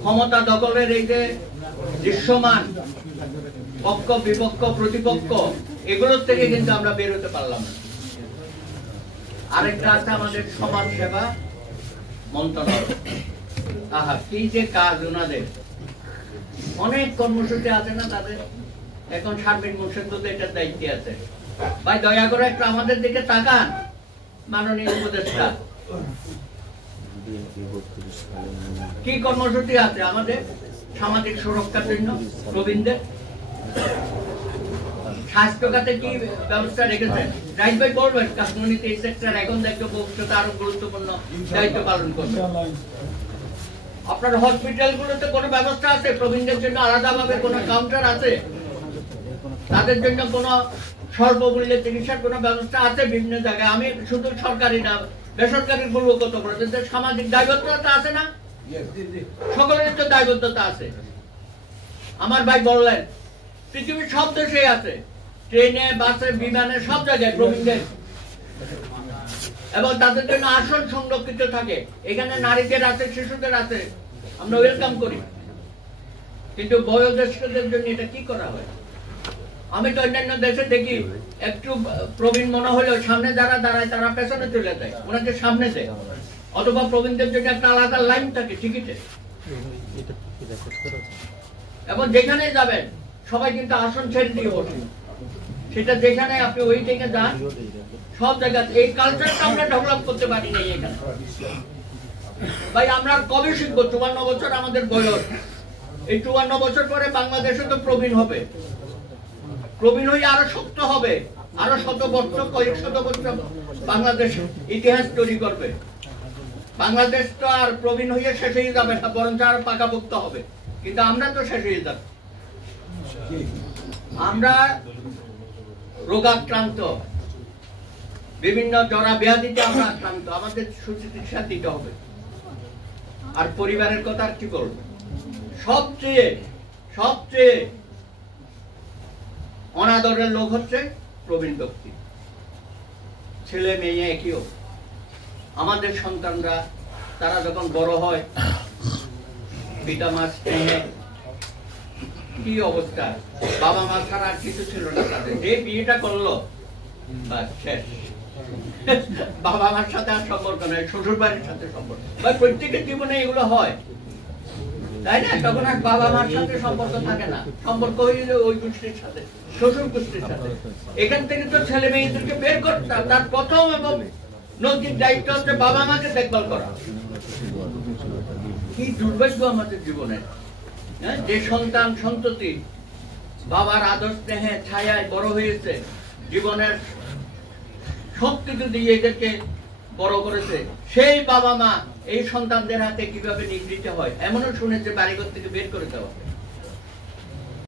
ক্ষমতা দখলের এই যে দৃশ্যমান পক্ষ বিপক্ষ প্রতিপক্ষ, এগুলোর থেকে কিন্তু আমরা বের হতে পারলাম না। আরেকটা আছে আমাদের সমাজ সেবা মন্ত্রণালয়। আহা, কি যে কাজ ওনাদের, অনেক কর্মসূচি আছে না তাদের। এখন সার্বিক মুর্শিদুল এটার দায়িত্বে আছে। ভাই দয়া করে একটু আমাদের দিকে তাকান মাননীয় উপদেষ্টা, কি কর্মসূচি আছে আমাদের সামাজিক সুরক্ষার জন্য প্রবীণদের? স্বাস্থ্য খাতে কি ব্যবস্থা রেখেছেন? রাইট ভাই বলবেন, কাশ্মীরিতে এই সেক্টর এখন দেখবে ভবিষ্যতে আরো গুরুত্বপূর্ণ দায়িত্ব পালন করবে। আপনার হসপিটালগুলোতে কোনো ব্যবস্থা আছে প্রবীণদের জন্য? আলাদাভাবে কোনো কাউন্টার আছে? তাদের জন্য কোনো স্বল্পমূল্যে চিকিৎসার কোনো ব্যবস্থা আছে বিভিন্ন জায়গায়? আমি শুধু সরকারি না, বেসরকারি বলবো কত করে, সামাজিক দায়বদ্ধতা আছে না? সকলের তো দায়বদ্ধতা আছে। আমার ভাই বললেন পৃথিবীর সব দেশেই আছে, ট্রেনে বাসে বিমানে সব জায়গায় প্রবীণদের এবং তাদের জন্য আসন সংরক্ষিত থাকে। এখানে নারীদের আছে, শিশুদের আছে, আমরা ওয়েলকাম করি। কিন্তু বয়োজ্যেষ্ঠদের জন্য এটা কি করা হয়? আমি তো অন্যান্য দেশে দেখি একটু প্রবীণ মনে হলেও সামনে যারা দাঁড়ায় তারা পেছনে চলে যায়, ওনাদের সামনে দেয়, অথবা প্রবীণদের জন্য একটা আলাদা লাইন থাকে টিকিটে। এবং যেখানে যাবেন সবাই কিন্তু আসন ছেড়ে দিয়ে বসে, সেটা যেখানে আপনি ওই থেকে যান সব জায়গায়। এই কালচারটা আমরা ডেভেলপ করতে পারি নাই এখানে। ভাই আমরা কবে শিখবো? 54 বছর আমাদের বয়স। এই 54 বছর পরে বাংলাদেশে তো প্রবীণ হবে, প্রবীণ হয়ে আরো শক্ত হবে, আরো শত বছর, কয়েক শত বছর বাংলাদেশ ইতিহাস তৈরি করবে। বাংলাদেশ তো আর প্রবীণ হয়ে শেষ হয়ে যাবে না, বরঞ্চ আরো পাকাপোক্ত হবে। কিন্তু আমরা তো শেষ হয়ে যাব, আমরা রোগাক্রান্ত, বিভিন্ন জরা ব্যাধিতে আমরা আক্রান্ত, আমাদের সুচিকিৎসা দিতে হবে। আর পরিবারের কথা আর কি বলবো? সবচেয়ে সবচেয়ে অনাদরের লোক হচ্ছে প্রবীণ ব্যক্তি। ছেলে মেয়ে একই। আমাদের সন্তানরা তারা যখন বড় হয়, পিতা মা স্নেহে কি অবস্থা, বাবা মা ছাড়া আর কিছু ছিল না তাদের। যে বিয়েটা করলো বাস শেষ, বাবা মার সাথে আর সম্পর্ক নয়, শ্বশুর বাড়ির সাথে সম্পর্ক। ভাই প্রত্যেকের জীবনে এগুলো হয়, তাই না? তখন আর বাবা মার সাথে সম্পর্ক থাকে না, সম্পর্ক হইল ওই গোষ্ঠীর সাথে, শ্বশুর গোষ্ঠীর সাথে। এখান থেকে তো ছেলে মেয়েদেরকে বের করতে, তার প্রথম এবং নৈতিক দায়িত্ব হচ্ছে বাবা মাকে দেখভাল করা। কি দুর্ভাগ্য আমাদের জীবনে, যে সন্তান সন্ততি বাবার আদর স্নেহে ছায়ায় বড় হয়েছে, জীবনের সবকিছু দিয়ে এদেরকে বড় করেছে, সেই বাবা মা এই সন্তানদের হাতে কিভাবে নিগৃহীত হয়, এমনও শুনেছে বাড়িঘর থেকে বের করে দেওয়া।